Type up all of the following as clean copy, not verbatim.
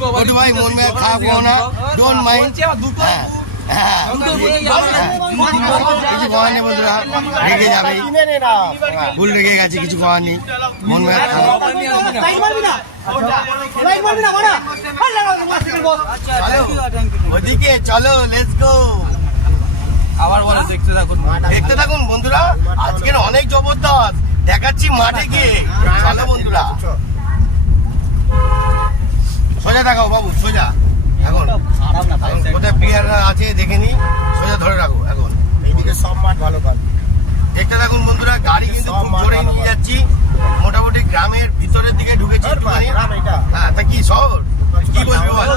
छोटू भाई मन में खराब होना डोंट माइंड কিছু করার নেই বন্ধুরা, রেগে যাবে, ভুল রেগে গেছে, কিছু করার নেই, মন মেয়ে ওদিকে চলো, লেটস গো। আবার বলো, দেখতে থাকুন বন্ধুরা, আজকের অনেক জবরদস্ত দেখাচ্ছি মাঠে গিয়ে। চলো বন্ধুরা, সোজা দেখাও বাবু, সোজা। এখন কোথায় প্লেয়াররা আছে দেখে নি, সোজা ধরে রাখো। এখন এইদিকে সব মাঠ ভালো পাবে, দেখতে থাকুন বন্ধুরা। গাড়ি কিন্তু খুব জোরে নিয়ে যাচ্ছি, মোটামুটি গ্রামের ভিতরের দিকে ঢুকেছি। হ্যাঁ, তা কি শহর, কি বলবি বল,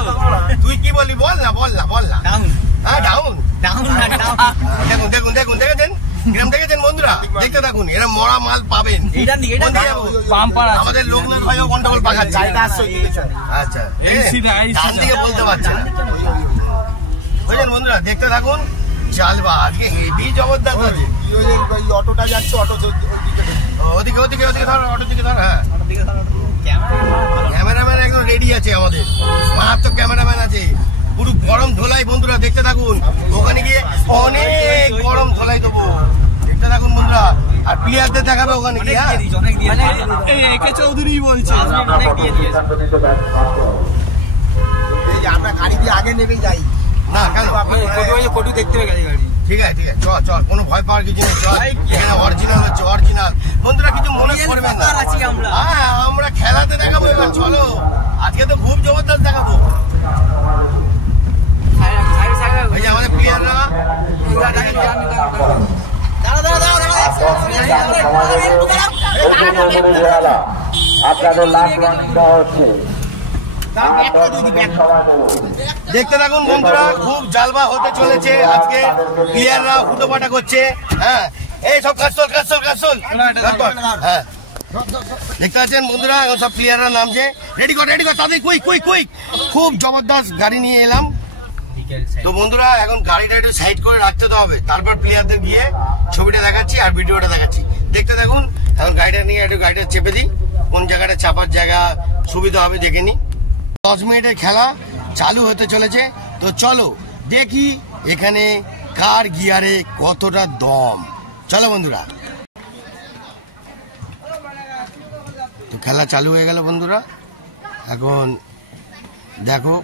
তুই কি বলবি বল না, বল না, বল না। হ্যাঁ, ডাউন ডাউন। দেখুন দেখুন দেখুন, দেখেছেন গ্রাম দেখেছেন বন্ধুরা, দেখতে থাকুন। এরা মরা মাল পাবেন, আমাদের লোকনাথ ভাইও গন্ডগোল পাকাচ্ছে। আচ্ছা, ডান দিকে বলতে পারছে না, বুঝলেন বন্ধুরা, দেখতে থাকুন। চালবা আজকে হেভি জবরদস্ত আছে। অটোটা যাচ্ছে, অটো ওদিকে ওদিকে ওদিকে ধর, অটোর দিকে ধর। হ্যাঁ, ক্যামেরাম্যান একদম রেডি আছে, আমাদের মারাত্মক ক্যামেরাম্যান আছে, পুরো গরম ধোলাই বন্ধুরা, দেখতে থাকুন। ওখানে গিয়ে অনেক গরম ধোলাই দেবো, দেখতে থাকুন বন্ধুরা। আর প্লেয়ারদের দেখাবে ওখানে গিয়ে। চৌধুরী বলছে আমরা গাড়ি দিয়ে আগে নেমে যাই না, কেন কটু দেখতে হবে গাড়ি। ঠিক আছে ঠিক আছে, চল চল, কোনো ভয় পাওয়ার কিছু নেই, চল। এখানে অরিজিনাল হচ্ছে, অরিজিনাল বন্ধুরা, কিছু মনে করবেন না। হ্যাঁ, আমরা খেলাতে দেখাবো এবার, চলো। আজকে তো খুব জবরদস্ত দেখাবো। আমাদের প্লেয়াররা দেখতে থাকুন বন্ধুরা, খুব জালবা হতে চলেছে আজকে। প্লেয়াররা হুটোপাটা করছে। হ্যাঁ, এই সব কাজল কাজল কাজল। হ্যাঁ, দেখতে পাচ্ছেন বন্ধুরা, এখন সব প্লেয়াররা নামছে। রেডি কর রেডি কর, তাদের কুইক কুইক কুইক। খুব জবরদস্ত গাড়ি নিয়ে এলাম তো বন্ধুরা, এখন গাড়িটা একটু সাইড করে রাখতে তো হবে, তারপর প্লেয়ারদের গিয়ে ছবিটা দেখাচ্ছি আর ভিডিওটা দেখাচ্ছি, দেখতে থাকুন। এখন গাড়িটা নিয়ে একটু গাড়িটা চেপে দিই, কোন জায়গাটা চাপার জায়গা সুবিধা হবে দেখে নি। 10 মিনিটের খেলা চালু হতে চলেছে, তো চলো দেখি এখানে কার গিয়ারে কতটা দম। চলো বন্ধুরা, তো খেলা চালু হয়ে গেল বন্ধুরা। এখন দেখো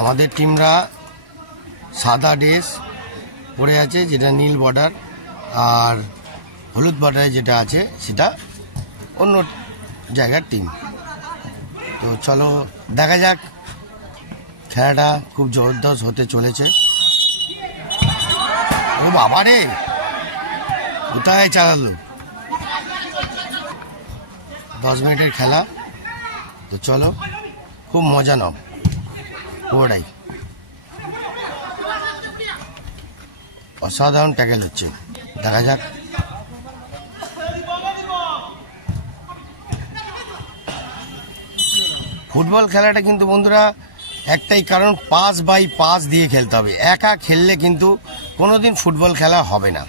আমাদের টিমরা সাদা ড্রেস পরে আছে, যেটা নীল বর্ডার, আর হলুদ বর্ডারে যেটা আছে সেটা অন্য জায়গার টিম। তো চলো দেখা যাক, খেলাটা খুব জবরদস্ত হতে চলেছে। ও বাবা রে, কোথায় চালালো। 10 মিনিটের খেলা, তো চলো খুব মজা নাও পুরোটাই। অসাধারণ ট্যাকেল হচ্ছে, দেখা যাক। ফুটবল খেলাটা কিন্তু বন্ধুরা একটাই কারণ, 5x5 দিয়ে খেলতে হবে। একা খেললে কিন্তু কোনোদিন ফুটবল খেলা হবে না।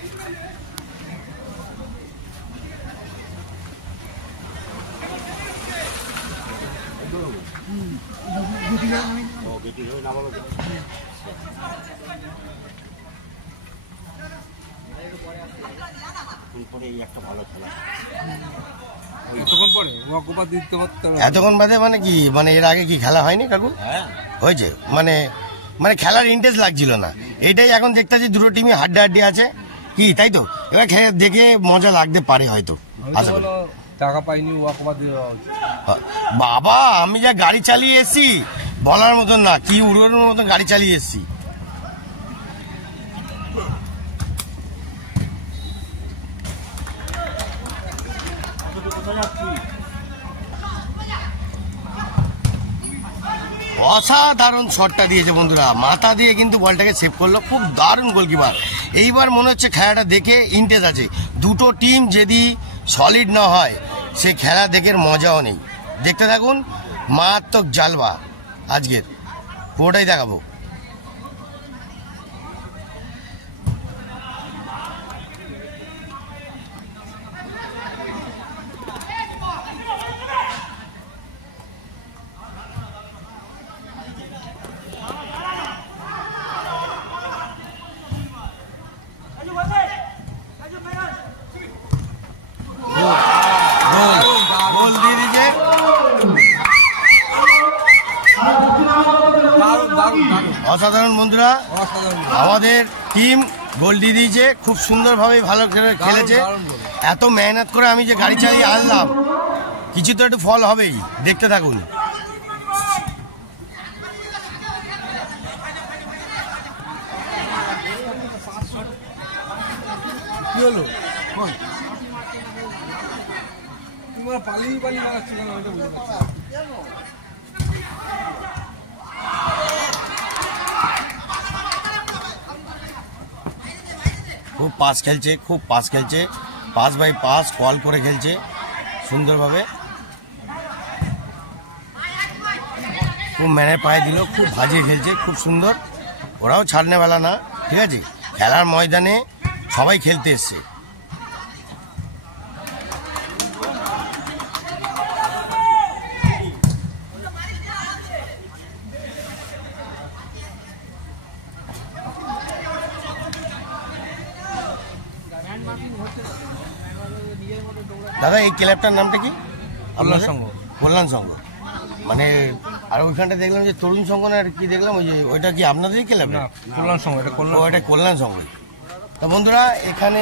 এতক্ষণ বাদে মানে কি, মানে এর আগে কি খেলা হয়নি কাকু? হয়েছে, মানে মানে খেলার ইন্টারেস্ট লাগছিল না, এটাই এখন দেখতে পাচ্ছি দুটো টিমই হাড্ডাহাড্ডি আছে কি, তাই তো? এবার দেখে মজা লাগতে পারে হয়তো, আশা করি। টাকা পাইনি, বাবা আমি যা গাড়ি চালিয়ে এসছি বলার মতন না, কি উড়োর মতন গাড়ি চালিয়ে এসছি। অসাধারণ শটটা দিয়েছে বন্ধুরা, মাথা দিয়ে কিন্তু বলটাকে সেভ করলো, খুব দারুণ গোলকিপার। এইবার মনে হচ্ছে খেলাটা দেখে ইন্টারেস্ট আছে। দুটো টিম যদি সলিড না হয় সে খেলা দেখে মজাও নেই। দেখতে থাকুন, মারাত্মক জালবা আজকের, পুরোটাই দেখাবো। অসাধারণ বন্ধুরা, আমাদের টিম গোল দিয়ে দিয়েছে, খুব সুন্দরভাবে ভালো খেলেছে। এত মেহনত করে আমি যে গাড়ি চালিয়ে আনলাম, কিছু তো একটু ফল হবেই, দেখতে থাকুন। কি হলো পালিয়ে পালিয়ে বেড়াচ্ছি কেন, ওইটা বুঝতে পারছি। খুব পাস খেলছে, খুব পাস খেলছে, পাস বাই পাস কল করে খেলছে সুন্দরভাবে। খুব ম্যানের পায়ে দিল, খুব ভাজিয়ে খেলছে, খুব সুন্দর। ওরাও ছাড়নেওয়ালা না, ঠিক আছে। খেলার ময়দানে সবাই খেলতে এসছে। দাদা এই ক্লাবটার নামটা কি? কল্যাণ সংঘ। কল্যাণ সংঘ মানে, আর ওইখানটা দেখলাম যে তরুণ সংঘ না আর কি দেখলাম, ওই যে ওইটা কি আপনাদেরই ক্লাব? কল্যাণ সংঘ, এটা কল্যাণ সংঘ। তা বন্ধুরা, এখানে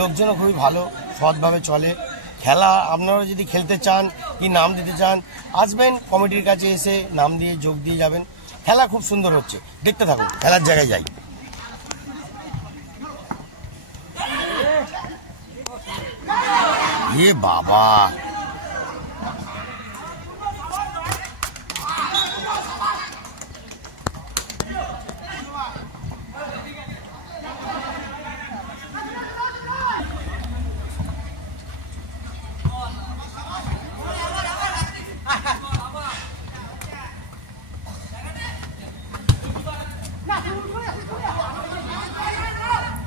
লোকজনও খুবই ভালো, সৎভাবে চলে। খেলা আপনারা যদি খেলতে চান কি নাম দিতে চান, আসবেন কমিটির কাছে, এসে নাম দিয়ে যোগ দিয়ে যাবেন। খেলা খুব সুন্দর হচ্ছে, দেখতে থাকুন। খেলার জায়গায় যাই। এ বাবা,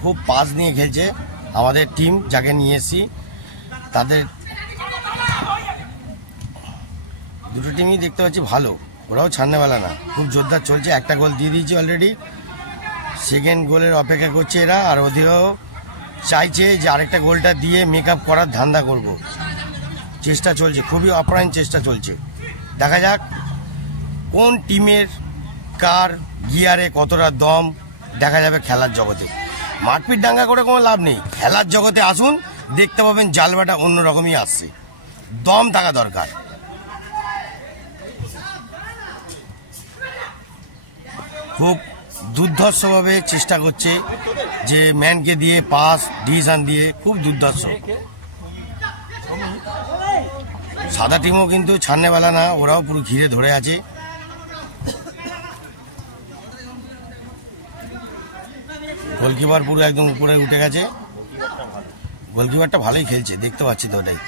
খুব পাস নিয়ে খেলছে আমাদের টিম, যাকে নিয়ে এসেছি। তাদের দুটো টিমই দেখতে পাচ্ছি ভালো, ওরাও ছাড়নেওয়ালা না, খুব জোরদার চলছে। একটা গোল দিয়ে দিয়েছে অলরেডি, সেকেন্ড গোলের অপেক্ষা করছে এরা। আর ওদেরও চাইছে যে আরেকটা গোলটা দিয়ে মেক আপ করার ধান্দা করব, চেষ্টা চলছে, খুবই অপ্রাণ চেষ্টা চলছে। দেখা যাক কোন টিমের কার গিয়ারে কতটা দম দেখা যাবে খেলার জগতে। মারপিট ডাঙ্গা করে কোনো লাভ নেই, খেলার জগতে আসুন, দেখতে পাবেন জালবাটা অন্যরকমই আসছে, দম থাকা দরকার। খুব দুর্ধর্ষভাবে চেষ্টা করছে যে ম্যানকে দিয়ে পাস ডিসিশন দিয়ে, খুব দুর্ধর্ষ। সাদা টিমও কিন্তু ছাড়নেওয়ালা না, ওরাও পুরো ঘিরে ধরে আছে। গোলকিপার পুরো একদম উপরে উঠে গেছে, গোলকিপারটা ভালোই খেলছে, দেখতে পাচ্ছি তো ওটাই।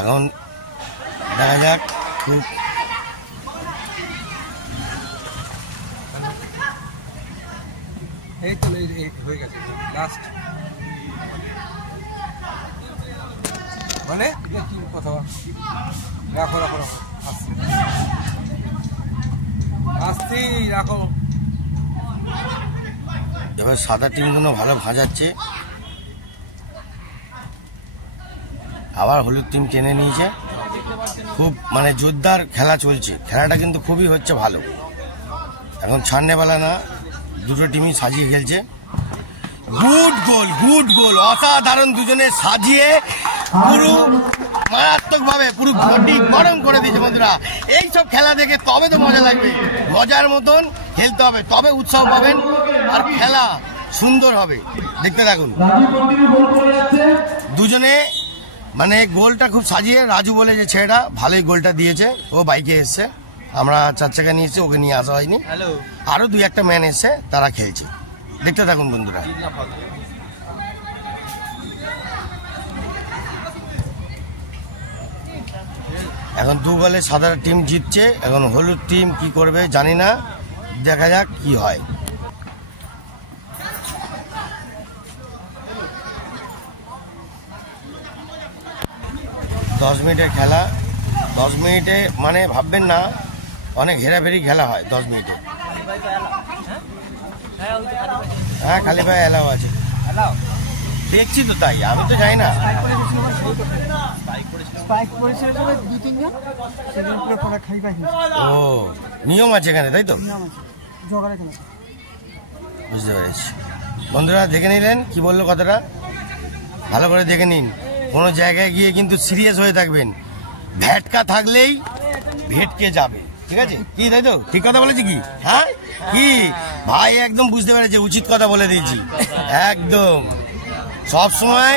এখন দেখা যাক, খুব এই তো হয়ে গেছে লাস্ট, মানে কি কথা, রাখো রাখো রাখো, আস্তে রাখো। এবার সাদা টিমগুলো ভালো ভাজাচ্ছে, আবার হলুদ টিম টেনে নিয়েছে। খুব মানে জোরদার খেলা চলছে, খেলাটা কিন্তু খুবই হচ্ছে ভালো। এখন ছাড়নেওয়ালা না, দুটো টিমই সাজিয়ে খেলছে। গুড গোল, গুড গোল, অসাধারণ, দুজনে সাজিয়ে পুরো মারাত্মক ভাবে পুরো ঘটি গরম করে দিয়েছে। বন্ধুরা, এইসব খেলা দেখে তবে তো মজা লাগবে, মজার মতন খেলতে হবে, তবে উৎসাহ পাবেন আর খেলা সুন্দর হবে, দেখতে থাকুন। দুজনে মানে গোলটা খুব সাজিয়ে, রাজু বলে যে ছেলেটা ভালোই গোলটা দিয়েছে, ও বাইকে এসছে, আমরা 4 চাকা নিয়ে এসছি, ওকে নিয়ে আসা হয়নি। আরো 2-1টা ম্যান এসছে, তারা খেলছে, দেখতে থাকুন বন্ধুরা। এখন 2 গোলে সাদা টিম জিতছে, এখন হলুদ টিম কি করবে জানি না, দেখা যাক কি হয়। দশ মিনিটের খেলা, 10 মিনিটে মানে ভাববেন না অনেক হেরাফেরি খেলা হয় 10 মিনিটে। হ্যাঁ, খালি ভাই এলাও আছে, দেখছি তো, তাই আমি তো যাই না। ও নিয়ম আছে এখানে, তাই তো? বুঝতে পেরেছি। বন্ধুরা দেখে নিলেন কি বললো কথাটা, ভালো করে দেখে নিন। কোনো জায়গায় গিয়ে কিন্তু সিরিয়াস হয়ে থাকবেন, ভ্যাটকা থাকলেই ভেটকে যাবে, ঠিক আছে কি? তাই তো ঠিক কথা বলেছি কি? হ্যাঁ কি ভাই একদম বুঝতে পেরেছে, উচিত কথা বলে দিয়েছি একদম। সব সময়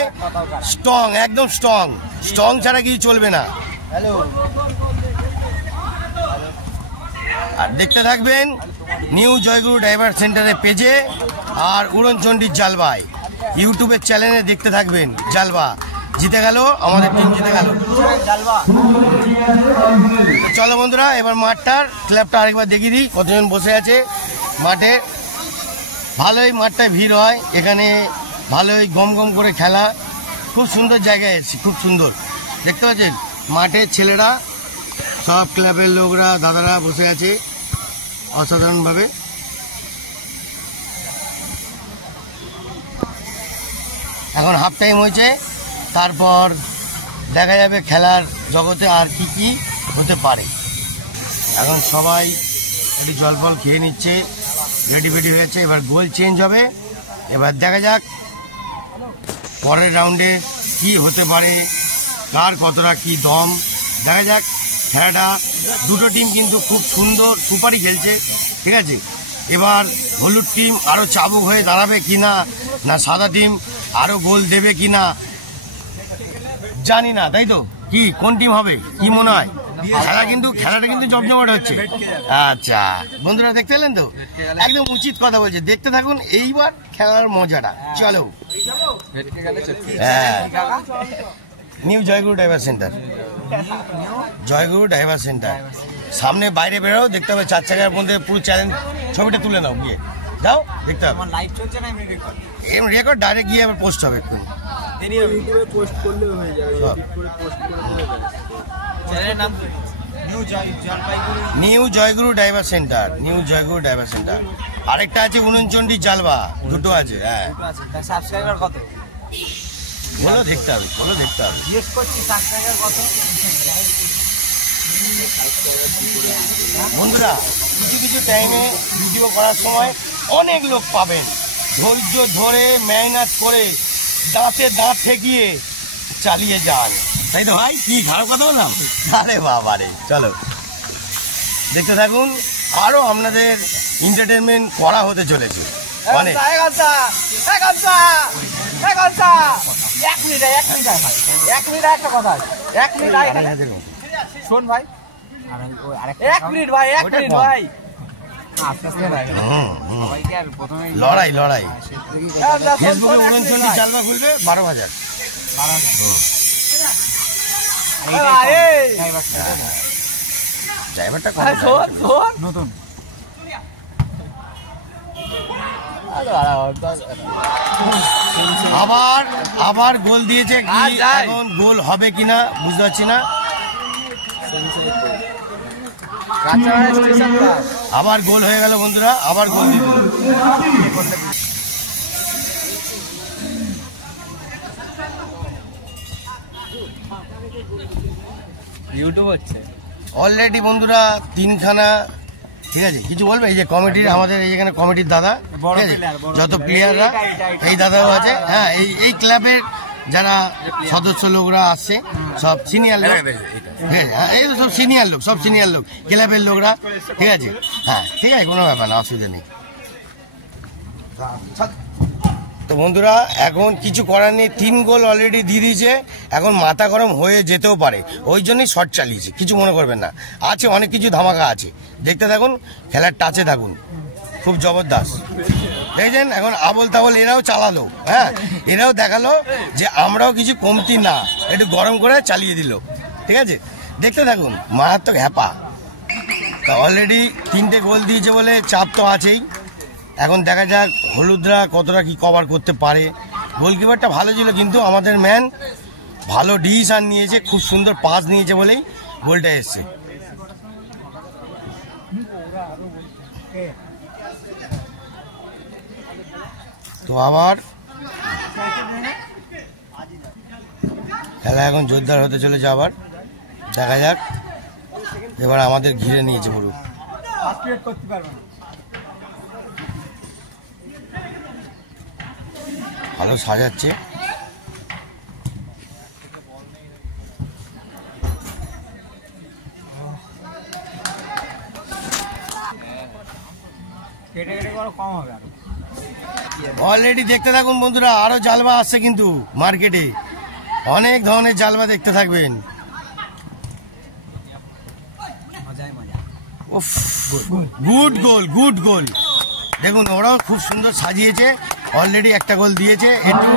স্ট্রং, একদম স্ট্রং, স্ট্রং ছাড়া কিছু চলবে না। আর দেখতে থাকবেন নিউ জয়গুরু ড্রাইভার সেন্টারের পেজে আর উড়নচণ্ডীর জালবায় ইউটিউবের চ্যানেলে দেখতে থাকবেন। জালবা জিতে গেল, আমাদের টিম জিতে গেল। চলো বন্ধুরা এবার মাঠটার ক্লাবটা আরেকবার দেখিয়ে দিই কতজন বসে আছে মাঠে। ভালোই মাঠটায় ভিড় হয়, এখানে ভালোই গম গম করে খেলা, খুব সুন্দর জায়গায় এসেছি, খুব সুন্দর দেখতে পাচ্ছেন। মাঠের ছেলেরা সব ক্লাবের লোকরা দাদারা বসে আছে অসাধারণভাবে। এখন হাফ টাইম হয়েছে, তারপর দেখা যাবে খেলার জগতে আর কি কি হতে পারে। এখন সবাই একটু জল ফল খেয়ে নিচ্ছে, রেডি ফেডি হয়েছে, এবার গোল চেঞ্জ হবে। এবার দেখা যাক পরের রাউন্ডে কি হতে পারে, কার কতটা কি দম, দেখা যাক। খেলাটা দুটো টিম কিন্তু খুব সুন্দর সুপারই খেলছে, ঠিক আছে। এবার হলুদ টিম আরও চাবুক হয়ে দাঁড়াবে কিনা, না সাদা টিম আরও গোল দেবে কিনা জানি না, তাই তো কি কোন টিম হবে কি মনে হয়? খেলাটা কিন্তু জমজমাট হচ্ছে। আচ্ছা বন্ধুরা দেখতে পেলেন তো, একদম উচিত কথা বলছে, দেখতে থাকুন এইবার খেলার মজাটা। চলো হ্যাঁ, নিউ জয়গুরু ড্রাইভার সেন্টার, জয়গুরু ড্রাইভার সেন্টার সামনে বাইরে বেরো, দেখতে হবে 4 চাকার মধ্যে পুরো চ্যালেঞ্জ ছবিটা তুলে নাও, গিয়ে যাও দেখতে হবে। এম রেকর্ড ডাইরেক্ট গিয়ে আবার পোস্ট হবে এক্ষুনি। নিউ জয়গুরু ড্রাইভার সেন্টার, নিউ জয়গুরু ড্রাইভার সেন্টার। আরেকটা আছে উড়নচণ্ডীর জালবা, দুটো আছে। হ্যাঁ সাবস্ক্রাইবার কত বলো, দেখতে হবে, বলো দেখতে হবে। জিজ্ঞেস করছি সাবস্ক্রাইবার কত। বন্ধুরা কিছু কিছু টাইমে ভিডিও করার সময় অনেক লোক পাবেন, ধৈর্য ধরে মেহনত করে দাঁতে দাঁত ঠেকিয়ে চালিয়ে যান, তাই তো ভাই? কি খারাপ কথা বললাম? আরে বাবা রে, চলো দেখতে থাকুন, আরো আপনাদের এন্টারটেনমেন্ট করা হতে চলেছে। মানে শোন ভাই, 1 মিনিট ভাই, 1 মিনিট ভাই। লড়াই লড়াই ফেসবুকে উড়নচণ্ডী জালবা খুলবে 12,000। ড্রাইভারটা নতুন আবার গোল দিয়েছে, এখন গোল হবে কিনা বুঝতে পারছি না। আবার গোল হয়ে গেল বন্ধুরা, আবার গোল দিয়ে দিল। ইউটিউব হচ্ছে অলরেডি বন্ধুরা 3খানা, ঠিক আছে। কিছু বলবে? এই যে কমিটির, আমাদের এইখানে কমিটির দাদা, ঠিক আছে, যত প্লেয়াররা এই দাদাও আছে। হ্যাঁ এই ক্লাবের যারা সদস্য লোকরা আসছে সব সিনিয়র লোক, এই তো সব সিনিয়র লোক, সব সিনিয়র লোক ক্লাবের লোকরা, ঠিক আছে। হ্যাঁ ঠিক আছে, কোনো ব্যাপার না, অসুবিধা নেই। তো বন্ধুরা এখন কিছু করার নেই, 3 গোল অলরেডি দিয়ে দিয়েছে, এখন মাথা গরম হয়ে যেতেও পারে, ওই জন্যই শর্ট চালিয়েছে, কিছু মনে করবেন না। আছে অনেক কিছু ধামাকা আছে, দেখতে থাকুন, খেলার টাচে থাকুন, খুব জবরদস্ত দেখছেন। এখন আবল তাবল এরাও চালালো, হ্যাঁ এরাও দেখালো যে আমরাও কিছু কমতি না, একটু গরম করে চালিয়ে দিল, ঠিক আছে। দেখতে থাকুন, মারাত্মক হ্যাপা। তা অলরেডি 3টে গোল দিয়েছে বলে চাপ তো আছেই। এখন দেখা যাক হলুদরা কতটা কি কভার করতে পারে। গোলকিপারটা ভালো ছিল, কিন্তু আমাদের ম্যান ভালো ডিসিশন নিয়েছে, খুব সুন্দর পাস নিয়েছে বলেই গোলটা এসছে। তো আবার খেলা এখন জোরদার হতে চলেছে, আবার দেখা যাক। এবার আমাদের ঘিরে নিয়েছে পুরো। ভালো সাজাচ্ছে। অলরেডি দেখতে থাকুন বন্ধুরা, আরো জালবা আসছে কিন্তু মার্কেটে, অনেক ধরনের জালবা দেখতে থাকবেন। গুড গোল, গুড গোল। দেখুন ওরাও খুব সুন্দর সাজিয়েছে, অলরেডি একটা গোল দিয়েছে। একটু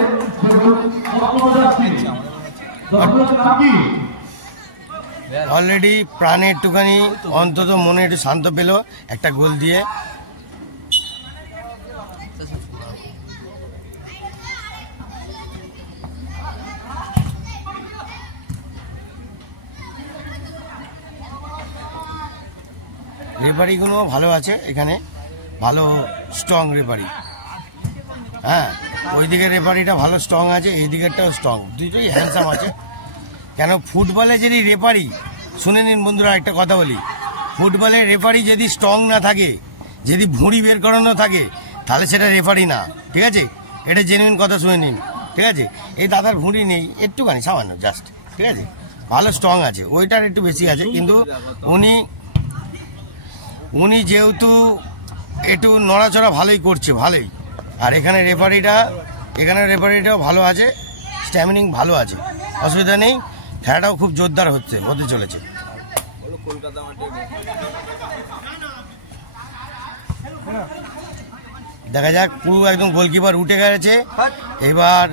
অলরেডি প্রাণে একটুখানি অন্তত মনে একটু শান্ত পেল একটা গোল দিয়ে। রেফারিগুলো ভালো আছে এখানে, ভালো স্ট্রং রেফারি। হ্যাঁ, ওই দিকের রেফারিটা ভালো স্ট্রং আছে, এই দিকেরটাও স্ট্রং, দুটোই হ্যান্ডসাম আছে। কেন ফুটবলে যদি রেফারি, শুনে নিন বন্ধুরা একটা কথা বলি, ফুটবলে রেফারি যদি স্ট্রং না থাকে, যদি ভুঁড়ি বের করানো থাকে, তাহলে সেটা রেফারি না, ঠিক আছে? এটা জেনুইন কথা, শুনে নিন, ঠিক আছে? এই দাদার ভুঁড়ি নেই, একটুখানি সামান্য জাস্ট, ঠিক আছে? ভালো স্ট্রং আছে, ওইটার একটু বেশি আছে, কিন্তু উনি যেহেতু একটু নড়াচড়া ভালোই করছে, ভালোই। আর এখানে রেফারিটাও ভালো আছে, স্ট্যামিনিং ভালো আছে, অসুবিধা নেই। খেলাটাও খুব জোরদার হতে চলেছে। দেখা যাক, পুরো একদম গোলকিপার উঠে গেছে, এবার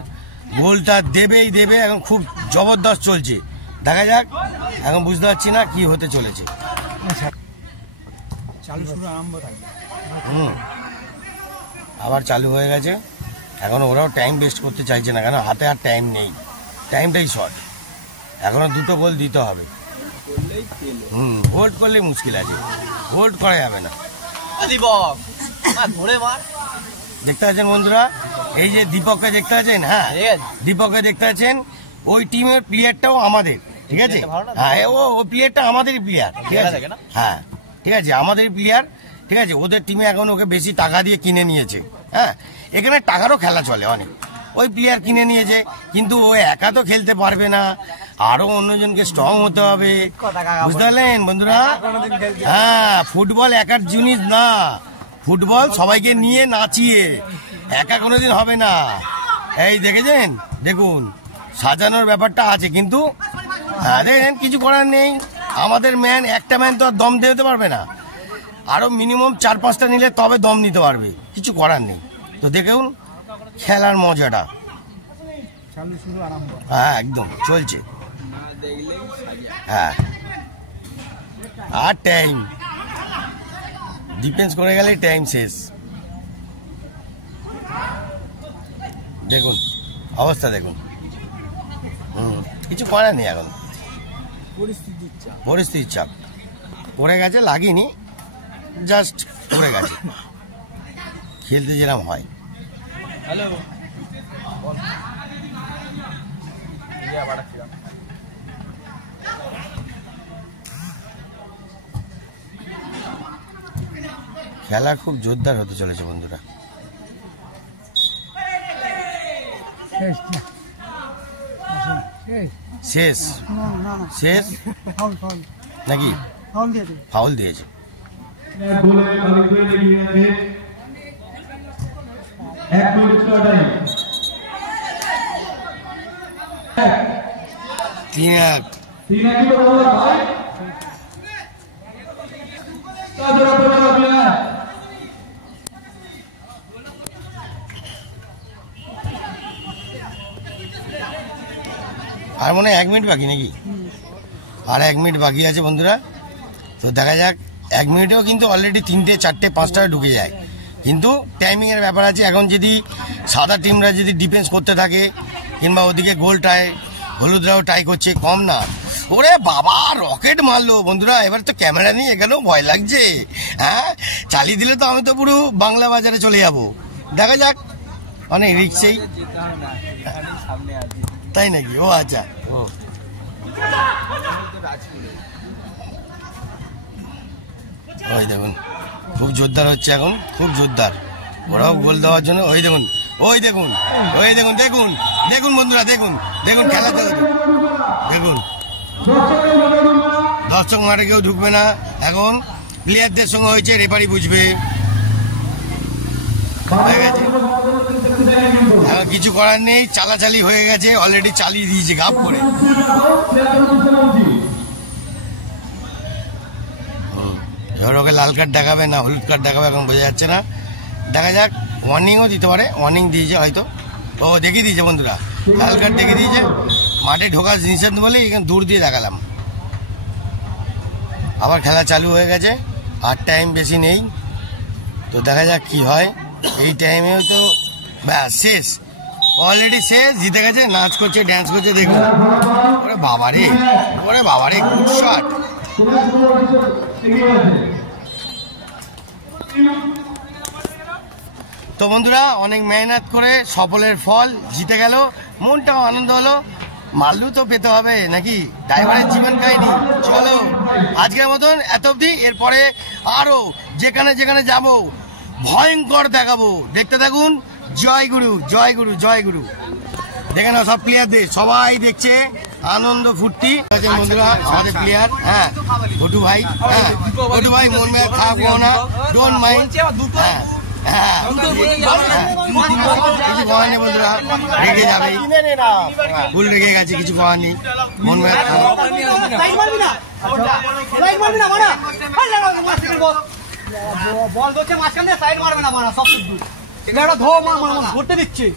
গোলটা দেবেই দেবে, এখন খুব জবরদস্ত চলছে। দেখা যাক, এখন বুঝতে পারছি না কি হতে চলেছে। আবার চালু হয়ে গেছে। এখন ওরাও টাইম ওয়েস্ট করতে চাইছে না, কেন হাতে আর টাইম নেই, টাইমটাই শর্ট। এখনো দুটো গোল দিতে হবে। হোল্ড করলেই মুশকিল আছে, হোল্ড করা যাবে না। দেখতে পাচ্ছেন বন্ধুরা, এই যে দীপককে দেখতে পাচ্ছেন, হ্যাঁ দীপককে দেখতে পাচ্ছেন, ওই টিমের প্লেয়ারটাও আমাদের, ঠিক আছে? হ্যাঁ, ও প্লেয়ারটা আমাদেরই প্লেয়ার, ঠিক আছে? হ্যাঁ, ঠিক আছে, আমাদের প্লেয়ার, ঠিক আছে? ওদের টিমে এখন ওকে বেশি টাকা দিয়ে কিনে নিয়েছে। হ্যাঁ, এখানে টাকারও খেলা চলে অনেক, ওই প্লেয়ার কিনে নিয়েছে, কিন্তু ও একা তো খেলতে পারবে না, আরো অন্যজনকে স্ট্রং হতে হবে, বুঝতে পারলেন বন্ধুরা? হ্যাঁ, ফুটবল একার জিনিস না, ফুটবল সবাইকে নিয়ে নাচিয়ে, একা কোনোদিন হবে না। এই দেখেছেন, দেখুন সাজানোর ব্যাপারটা আছে, কিন্তু হ্যাঁ দেখেন, কিছু করার নেই। আমাদের একটা ম্যান তো আর দম দিতে পারবে না, আরো মিনিমাম 4-5টা নিলে তবে দম নিতে পারবে, কিছু করার নেই। তো দেখুন খেলার মজাটা, হ্যাঁ একদম চলছে। হ্যাঁ, আর টাইম ডিফেন্স করে গেলে টাইম শেষ। দেখুন অবস্থা, দেখুন কিছু করার নেই, এখন পরিস্থিতির চাপ পড়ে গেছে, লাগেনি, জাস্ট পড়ে গেছে, খেলতে যেরকম হয়। হ্যালো, খেলা খুব জোরদার হতে চলেছে বন্ধুরা। শেষ শেষ নাকি? ফাউল দিয়েছে। আর মনে হয় 1 মিনিট বাকি নাকি? আর 1 মিনিট বাকি আছে বন্ধুরা। তো দেখা যাক, 1 মিনিটেও কিন্তু অলরেডি 3টে 4টে 5টা ঢুকে যায়, কিন্তু টাইমিং এর ব্যাপার আছে। এখন যদি সাদা টিমরা যদি ডিফেন্স করতে থাকে, কিংবা ওদিকে গোলটায় হলুদরাও টাই করছে, কম না। ওরে বাবা, রকেট মারলো বন্ধুরা। এবার তো ক্যামেরা নিয়ে এখানেও ভয় লাগছে। হ্যাঁ, চালিয়ে দিলে তো আমি তো পুরো বাংলা বাজারে চলে যাব। দেখা যাক, অনেক রিক্সেই, তাই নাকি? ও আচ্ছা, ও ওই দেখুন খুব জোরদার হচ্ছে এখন, খুব জোরদার। ওরাও গোল দেওয়ার জন্য, ওই দেখুন ওই দেখুন দেখুন দেখুন বন্ধুরা, দেখুন দেখুন খেলা দেখুন। দর্শক মাঠে কেউ ঢুকবে না এখন, প্লেয়ারদের সঙ্গে হয়েছে, রেফারি বুঝবে। কিছু করার নেই, চালাচালি হয়ে গেছে, অলরেডি চালিয়ে দিয়েছে গাপ করে। এবার ওকে লাল কার্ড দেখাবে না হলুদ কার্ড দেখাবে এখন বোঝা যাচ্ছে না, দেখা যাক। ওয়ার্নিংও দিতে পারে, ওয়ার্নিং দিয়েছে হয়তো, ও দেখিয়ে দিয়েছে বন্ধুরা, লাল কার্ড দেখিয়ে দিয়েছে। মাঠে ঢোকার নিষেধ বলে এখানে দূর দিয়ে দেখালাম। আবার খেলা চালু হয়ে গেছে, আর টাইম বেশি নেই, তো দেখা যাক কি হয়। এই টাইমেও তো ব্যাস শেষ, অলরেডি শেষ, জিতে গেছে, নাচ করছে, ড্যান্স করছে, দেখুন। ওরে বাবারে, ওরে বাবারে, গুড শট। তো বন্ধুরা, অনেক মেহনত করে সফলের ফল, জিতে গেল, মনটাও আনন্দ হলো। মাল্লু তো পেতে হবে নাকি, ড্রাইভারের জীবন কাহিনী। চলো আজকের মতন এত অবধি, এরপরে আরো যেখানে যেখানে যাব ভয়ঙ্কর দেখাবো, দেখতে থাকুন। জয় গুরু, জয় গুরু, জয় গুরু। দেখে নাও সব প্লেয়ারদের, সবাই দেখছে, আনন্দ ফুর্তি বন্ধুরা। আমাদের প্লেয়ার, হ্যাঁ ঘটু ভাই, হ্যাঁ ঘটু ভাই, মন মেয়ে খারাপ করো না, ডোন্ট মাইন্ড। হ্যাঁ কিছু করার নেই বন্ধুরা, রেগে যাবে, ভুল রেগে গেছে, কিছু করার নেই, মন মেয়ে বল করছে মাঝখান দিয়ে সাইড মারবে না, সব ধরতে দিচ্ছে।